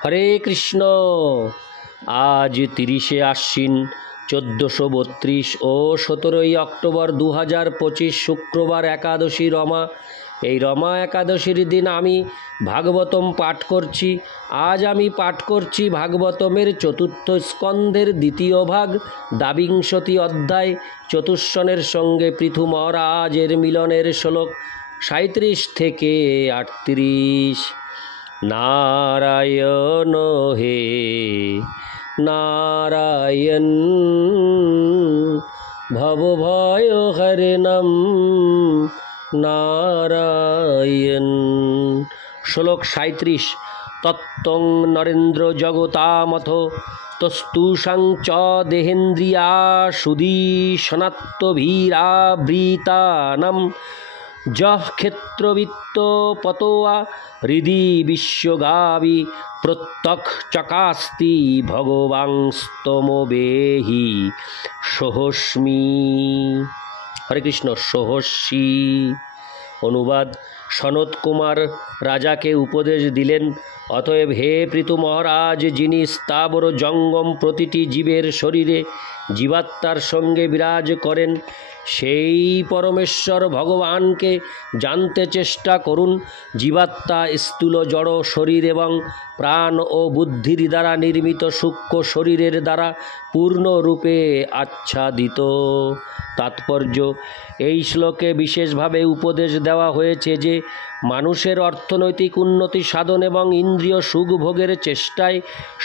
হরে কৃষ্ণ। আজ 30শে আশ্বিন 1432 ও 17ই অক্টোবর 2025 শুক্রবার একাদশী রমা। এই রমা একাদশীর দিন আমি ভাগবতম পাঠ করছি। আজ আমি পাঠ করছি ভাগবতমের চতুর্থ স্কন্ধের দ্বিতীয় ভাগ, দ্বাবিংশতি অধ্যায়, চতুষ্ষণের সঙ্গে পৃথু মহারাজের মিলনের শ্লোক 37 থেকে 38। নারায়ণ হে নারায়ণ, ভবভয় হরিণম নারায়ণ। শ্লোক 37। তত্ত্বং নরেন্দ্র জগতামথ তস্তুষাং চ দেহেন্দ্রিয়া সুদীশনাত্মভীরাবৃতানাম যহ ক্ষেত্রবিত্ত পতোয়া হৃদি বিশ্বগাবি প্রত্যক চকাস্তি ভগবাংস্তমবেহি সোহস্মি। হরে কৃষ্ণ। সোহস্যি। অনুবাদ: সনত কুমার রাজাকে উপদেশ দিলেন, অতএব হে পৃথু মহারাজ, যিনি স্থাবর জঙ্গম প্রতিটি জীবের শরীরে জীবাত্মার সঙ্গে বিরাজ করেন, সেই পরমেশ্বর ভগবানকে জানতে চেষ্টা করুন। জীবাত্মা স্থূল জড় শরীর এবং প্রাণ ও বুদ্ধির দ্বারা নির্মিত সূক্ষ্ম শরীরের দ্বারা পূর্ণরূপে আচ্ছাদিত। তাৎপর্য: এই শ্লোকে বিশেষভাবে উপদেশ দেওয়া হয়েছে যে মানুষের অর্থনৈতিক উন্নতি সাধন এবং ইন্দ্রিয় সুখ ভোগের চেষ্টায়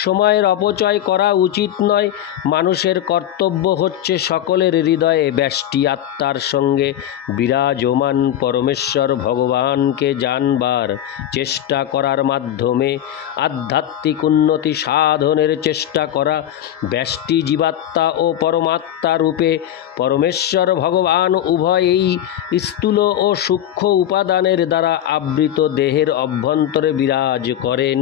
সময়ের অপচয় করা উচিত নয়। মানুষের কর্তব্য হচ্ছে সকলের হৃদয়ে ব্যষ্টি আত্মার সঙ্গে বিরাজমান পরমেশ্বর ভগবানকে জানবার চেষ্টা করার মাধ্যমে আধ্যাত্মিক উন্নতি সাধনের চেষ্টা করা। ব্যষ্টি জীবাত্মা ও পরমাত্মা রূপে পরমেশ্বর ভগবান উভয়েই স্থূল ও সূক্ষ্ম উপাদানের দ্বারা আবৃত দেহের অভ্যন্তরে বিরাজ করেন।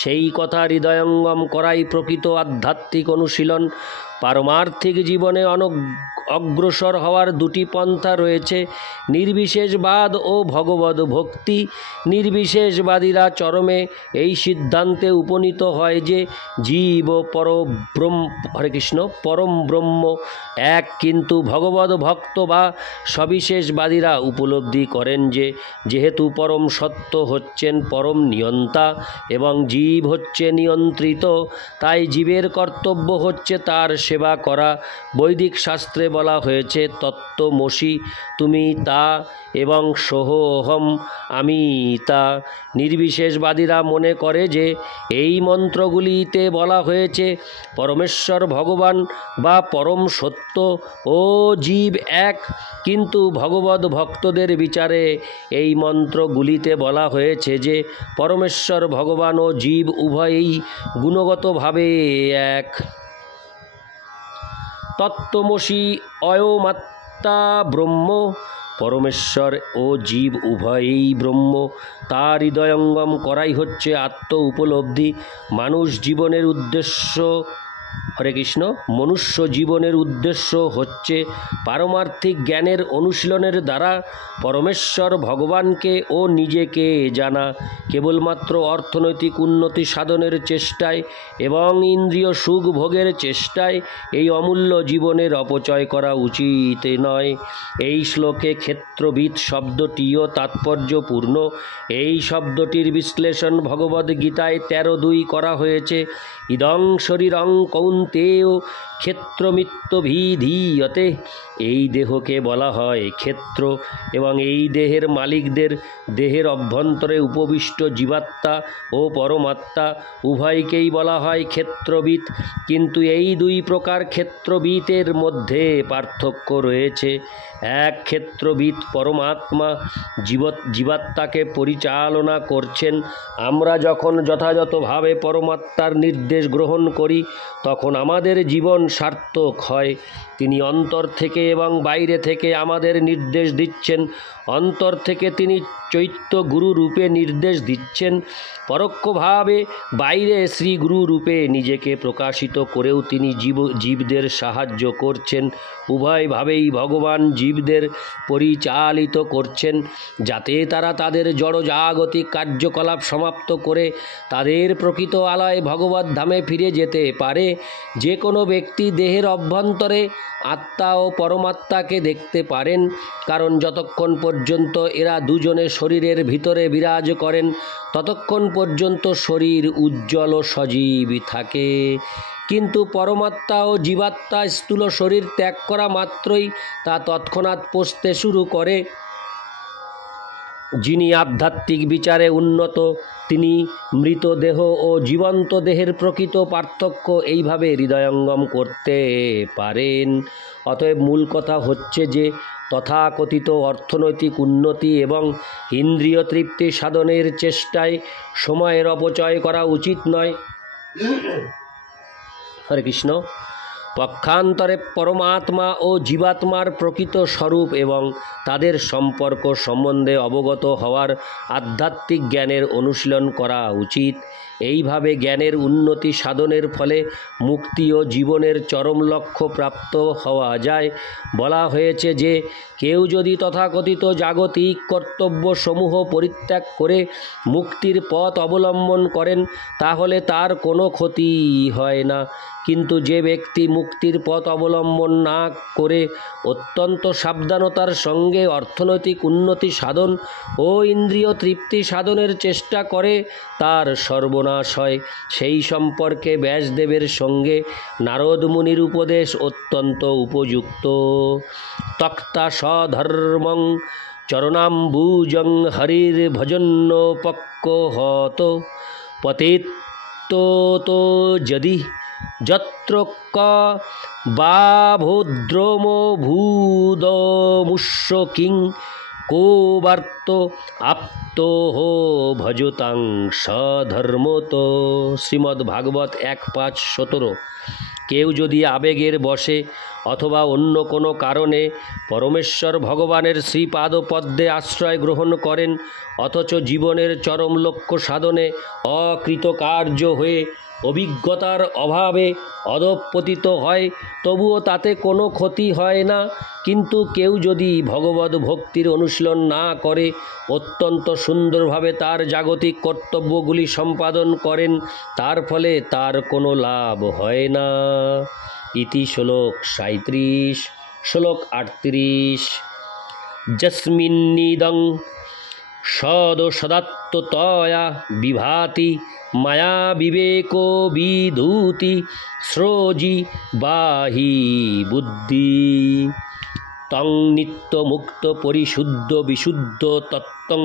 সেই কথা হৃদয়ঙ্গম করাই প্রকৃত আধ্যাত্মিক অনুশীলন। পারমার্থিক জীবনে অগ্রসর হওয়ার দুটি পন্থা রয়েছে: নির্বিশেষবাদ ও ভগবদ ভক্তি। নির্বিশেষবাদীরা চরমে এই সিদ্ধান্তে উপনীত হয় যে জীব ও পরম ব্রহ্ম এক, কিন্তু ভগবদ ভক্ত বা সবিশেষবাদীরা উপলব্ধি করেন যে যেহেতু পরম সত্য হচ্ছেন পরম নিয়ন্তা এবং জীব হচ্ছে নিয়ন্ত্রিত, তাই জীবের কর্তব্য হচ্ছে তার সেবা করা। বৈদিক শাস্ত্রে বলা হয়েছে তত্ত্বমসি, তুমি তা, এবং সোহোহম, আমি তা। নির্বিশেষবাদীরা মনে করে যে এই মন্ত্রগুলিতে বলা হয়েছে পরমেশ্বর ভগবান বা পরম সত্য ও জীব এক, কিন্তু ভগবদ ভক্তদের বিচারে এই মন্ত্রগুলিতে বলা হয়েছে যে পরমেশ্বর ভগবান ও জীব উভয়েই গুণগতভাবে এক। তত্ত্বমসি অয়মাত্মা ব্রহ্ম। পরমেশ্বর ও জীব উভয়েই ব্রহ্ম। তার হৃদয়ঙ্গম করাই হচ্ছে আত্ম উপলব্ধি। মনুষ্য জীবনের উদ্দেশ্য হচ্ছে পারমার্থিক জ্ঞানের অনুশীলনের দ্বারা পরমেশ্বর ভগবানকে ও নিজেকে জানা। কেবলমাত্র অর্থনৈতিক উন্নতি সাধনের চেষ্টায় এবং ইন্দ্রিয় সুখ ভোগের চেষ্টায় এই অমূল্য জীবনের অপচয় করা উচিত নয়। এই শ্লোকে ক্ষেত্রবিদ শব্দটিও তাৎপর্যপূর্ণ। এই শব্দটির বিশ্লেষণ ভগবদ্গীতায় 13:2 করা হয়েছে। ইদং শরীরং কৌন্তেয় ক্ষেত্রমিত্যভিধীয়তে। এই দেহকে বলা হয় ক্ষেত্র এবং এই দেহের মালিকদের দেহের অভ্যন্তরে উপবিষ্ট জীবাত্মা ও পরমাত্মা উভয়কেই বলা হয় ক্ষেত্রবিদ। কিন্তু এই দুই প্রকার ক্ষেত্রবিদের মধ্যে পার্থক্য রয়েছে। এক ক্ষেত্রবিদ পরমাত্মা জীবাত্মাকে পরিচালনা করছেন। আমরা যখন যথাযথভাবে পরমাত্মার নির্দেশ গ্রহণ করি তখন আমাদের জীবন সার্থক হয়। তিনি অন্তর থেকে এবং বাইরে থেকে আমাদের নির্দেশ দিচ্ছেন। অন্তর থেকে তিনি চৈত্য গুরু রূপে নির্দেশ দিচ্ছেন, পরোক্ষভাবে বাইরে শ্রী গুরু রূপে নিজেকে প্রকাশিত করেও তিনি জীবদের সাহায্য করছেন। উভয়ভাবেই ভগবান জীবদের পরিচালিত করছেন, যাতে তারা তাদের জড়জাগতিক কার্যকলাপ সমাপ্ত করে তাদের প্রকৃত আলয় ভগবত ধামে ফিরে যেতে পারে। যে কোনো ব্যক্তি দেহের অভ্যন্তরে আত্মা ও পরমাত্মাকে দেখতে পারেন, কারণ যতক্ষণ পর্যন্ত এরা দুজনে শরীরের ভিতরে বিরাজ করেন ততক্ষণ পর্যন্ত শরীর উজ্জ্বল ও সজীব থাকে। কিন্তু পরমাত্মা ও জীবাত্মা স্থূল শরীর ত্যাগ করা মাত্রই তা তৎক্ষণাৎ পচতে শুরু করে। যিনি আধ্যাত্মিক বিচারে উন্নত, তিনি মৃতদেহ ও জীবন্ত দেহের প্রকৃত পার্থক্য এইভাবে হৃদয়ঙ্গম করতে পারেন। অতএব মূল কথা হচ্ছে যে তথাকথিত অর্থনৈতিক উন্নতি এবং ইন্দ্রিয় তৃপ্তি সাধনের চেষ্টায় সময়ের অপচয় করা উচিত নয়। হরে কৃষ্ণ। পক্ষান্তরে পরমাত্মা ও জীবাত্মার প্রকৃত স্বরূপ এবং তাদের সম্পর্ক সম্বন্ধে অবগত হওয়ার আধ্যাত্মিক জ্ঞানের অনুশীলন করা উচিত। এইভাবে জ্ঞানের উন্নতি সাধনের ফলে মুক্তি ও জীবনের চরম লক্ষ্য প্রাপ্ত হওয়া যায়। বলা হয়েছে যে কেউ যদি তথাকথিত জাগতিক কর্তব্যসমূহ পরিত্যাগ করে মুক্তির পথ অবলম্বন করেন তাহলে তার কোনো ক্ষতি হয় না। কিন্তু যে ব্যক্তি মুক্তির পথ অবলম্বন না করে অত্যন্ত সাবধানতার সঙ্গে অর্থনৈতিক উন্নতি সাধন ও ইন্দ্রিয় তৃপ্তি সাধনের চেষ্টা করে তার সর্বনাশ হয়। সেই সম্পর্কে ব্যাসদেবের সঙ্গে নারদ মুনির উপদেশ অত্যন্ত উপযুক্ত। তক্তা স্বধর্মং চরণাম্বুজং হরির ভজন্য পক্ক হত পতিত তো যদি যত্র ক বাভোদ্রম ভূদমুষ্য কিং কোবার্ত আপ্ত হো ভজতাং সধর্মত। শ্রীমদ্ ভাগবত 1.5-17। কেউ যদি আবেগের বশে অথবা অন্য কোনো কারণে পরমেশ্বর ভগবানের শ্রীপাদপদ্মে আশ্রয় গ্রহণ করেন অথচ জীবনের চরম লক্ষ্য সাধনে অকৃতকার্য হয়ে অভিজ্ঞতার অভাবে অধঃপতিত হয় তবুও তাতে কোনো ক্ষতি হয় না। কিন্তু কেউ যদি ভগবত ভক্তির অনুশীলন না করে অত্যন্ত সুন্দরভাবে তার জাগতিক কর্তব্যগুলি সম্পাদন করেন তার ফলে তার কোনো লাভ হয় না। ইতি শ্লোক 37। শ্লোক 38। যস্মিন্নিদং সদোষদাত্ততয়া বিভাতি মায়া বিবেকো বিধূতি স্রোজি বাহি বুদ্ধি তং নিত্যমুক্ত পরিশুদ্ধ বিশুদ্ধ তত্ত্বং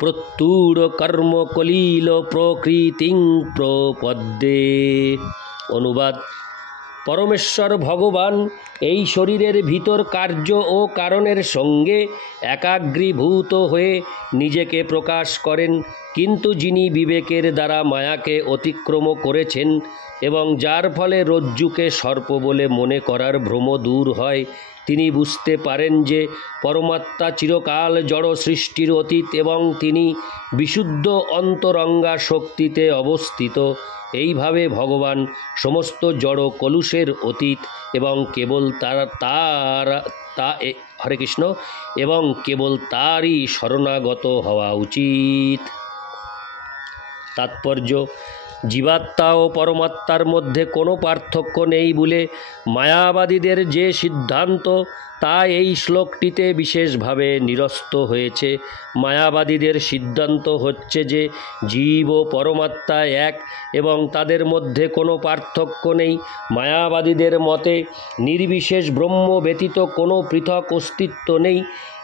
প্রত্যুর কর্ম কলিল প্রকৃতিং প্রপদ্যে। অনুবাদ: পরমেশ্বর ভগবান এই শরীরের ভিতর কার্য ও কারণের সঙ্গে একাগ্রীভূত হয়ে নিজেকে প্রকাশ করেন, কিন্তু যিনি বিবেকের দ্বারা মায়াকে অতিক্রম করেছেন এবং যার ফলে রজ্জুকে সর্প বলে মনে করার ভ্রম দূর হয়, তিনি বুঝতে পারেন যে পরমাত্মা চিরকাল জড় সৃষ্টির অতীত এবং তিনি বিশুদ্ধ অন্তরঙ্গা শক্তিতে অবস্থিত। এইভাবে ভগবান সমস্ত জড় কলুষের অতীত এবং কেবল হরে কৃষ্ণ এবং কেবল তারই শরণাগত হওয়া উচিত। তাৎপর্য: জীবাত্মা ও পরমাত্মার মধ্যে কোনো পার্থক্য নেই বলে মায়াবাদীদের যে সিদ্ধান্ত তা এই শ্লোকটিতে বিশেষভাবে নিরস্ত হয়েছে। মায়াবাদীদের সিদ্ধান্ত হচ্ছে যে জীব ও পরমাত্মা এক এবং তাদের মধ্যে কোনো পার্থক্য নেই। মায়াবাদীদের মতে নির্বিশেষ ব্রহ্ম ব্যতীত কোনো পৃথক অস্তিত্ব নেই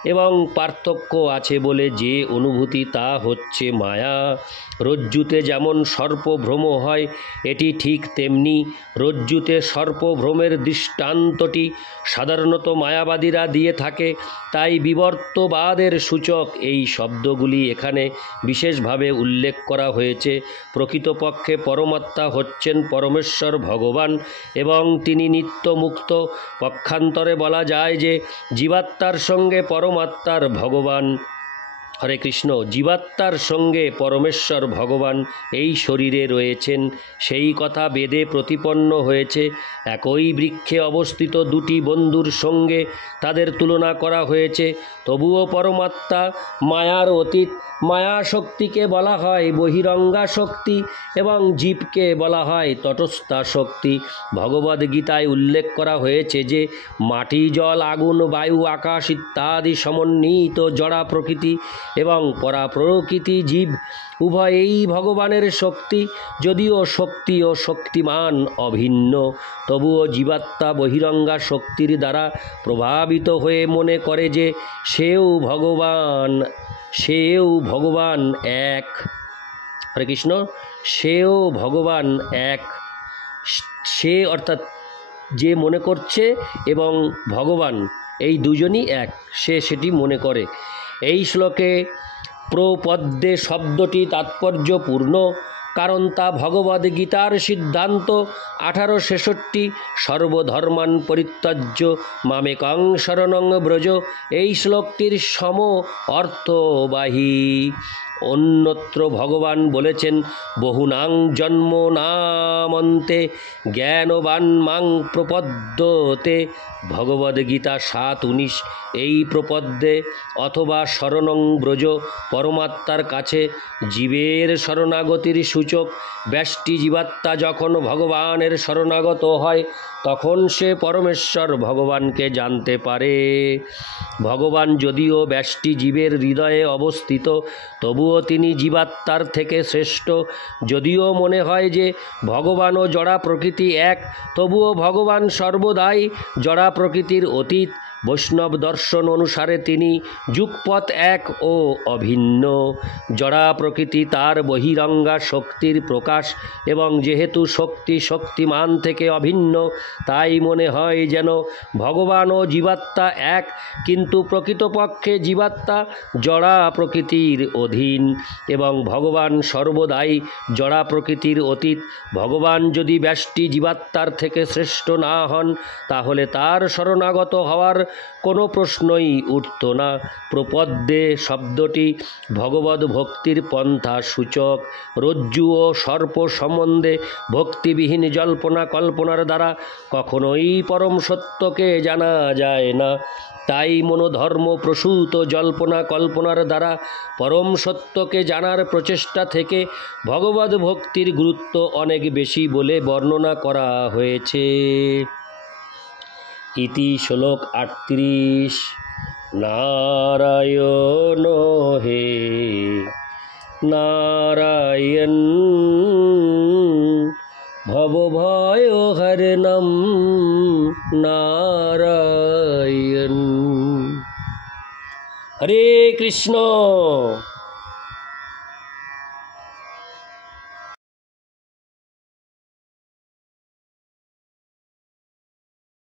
এবং পার্থক্য আছে বলে যে অনুভূতি তা হচ্ছে মায়া। রজ্জুতে যেমন সর্পভ্রম হয়, এটি ঠিক তেমনি রজ্জুতে সর্পভ্রমের দৃষ্টান্তটি সাধারণত মায়াবাদীরা দিয়ে থাকে। তাই বিবর্তবাদের সূচক এই শব্দগুলি এখানে বিশেষভাবে উল্লেখ করা হয়েছে। প্রকৃতপক্ষে পরমাত্মা হচ্ছেন পরমেশ্বর ভগবান এবং তিনি নিত্যমুক্ত। পক্ষান্তরে বলা যায় যে জীবাত্মার সঙ্গে পরমাত্মার ভগবান, হরে কৃষ্ণ, জীবাত্মার সঙ্গে পরমেশ্বর ভগবান এই শরীরে রয়েছেন। সেই কথা বেদে প্রতিপন্ন হয়েছে। একই বৃক্ষে অবস্থিত দুটি বন্ধুর সঙ্গে তাদের তুলনা করা হয়েছে। তবুও পরমাত্মা মায়ার অতীত। মায়া শক্তিকে বলা হয় বহিরঙ্গা শক্তি এবং জীবকে বলা হয় তটস্থা শক্তি। ভগবদ্গীতায় উল্লেখ করা হয়েছে যে মাটি, জল, আগুন, বায়ু, আকাশ ইত্যাদি সমন্বিত জড়া প্রকৃতি এবং পরাপ্রকৃতি জীব উভয়েই ভগবানের শক্তি। যদিও শক্তি ও শক্তিমান অভিন্ন, তবুও জীবাত্মা বহিরঙ্গা শক্তির দ্বারা প্রভাবিত হয়ে মনে করে যে সেও ভগবান এক। হরে কৃষ্ণ, সেও ভগবান এক। সে অর্থাৎ যে মনে করছে এবং ভগবান এই দুজনই এক, সে সেটি মনে করে। এই শ্লোকে প্রপদ্যে শব্দটি তাৎপর্যপূর্ণ, কারণ তা ভগবদ্গীতার সিদ্ধান্ত। 1866 সর্বধর্মান পরিত্যজ্য মামেকং শরণং ব্রজ এই শ্লোকটির সম অর্থবাহী। অন্যত্র ভগবান বলেছেন বহুনাং জন্ম নামন্তে জ্ঞানবান মাং প্রপদ্যতে। ভগবদ্গীতা 7:19 এই প্রপদ্যে অথবা শরণং ব্রজ পরমাত্মার কাছে জীবের শরণাগতির সূচক। ব্যষ্টি জীবাত্মা যখন ভগবানের শরণাগত হয় তখন সে পরমেশ্বর ভগবানকে জানতে পারে। ভগবান যদিও ব্যষ্টি জীবের হৃদয়ে অবস্থিত, তবুও তিনি জীবাত্মার থেকে শ্রেষ্ঠ। যদিও মনে হয় যে ভগবান ও জড়া প্রকৃতি এক, তবুও ভগবান সর্বদাই জড়া প্রকৃতির অতীত। বৈষ্ণব দর্শন অনুসারে তিনি যুগপৎ এক ও অভিন্ন। জড়া প্রকৃতি তার বহিরঙ্গা শক্তির প্রকাশ এবং যেহেতু শক্তি শক্তিমান থেকে অভিন্ন, তাই মনে হয় যেন ভগবান ও জীবাত্মা এক, কিন্তু প্রকৃতপক্ষে জীবাত্মা জড়া প্রকৃতির অধীন এবং ভগবান সর্বদাই জড়া প্রকৃতির অতীত। ভগবান যদি ব্যষ্টি জীবাত্মার থেকে শ্রেষ্ঠ না হন, তাহলে তার শরণাগত হওয়ার কোনো প্রশ্নই উঠত না। প্রপদ্যে শব্দটি ভগবদ ভক্তির পন্থা সূচক। রজ্জু ও সর্প সম্বন্ধে ভক্তিবিহীন জল্পনা কল্পনার দ্বারা কখনোই পরম সত্যকে জানা যায় না। তাই মনোধর্ম প্রসূত জল্পনা কল্পনার দ্বারা পরম সত্যকে জানার প্রচেষ্টা থেকে ভগবদ ভক্তির গুরুত্ব অনেক বেশি বলে বর্ণনা করা হয়েছে। ইতি শ্লোক 38। নারায়ণ হে নারায়ণ ভবভয়হরণম নারায়ণ। হরে কৃষ্ণ।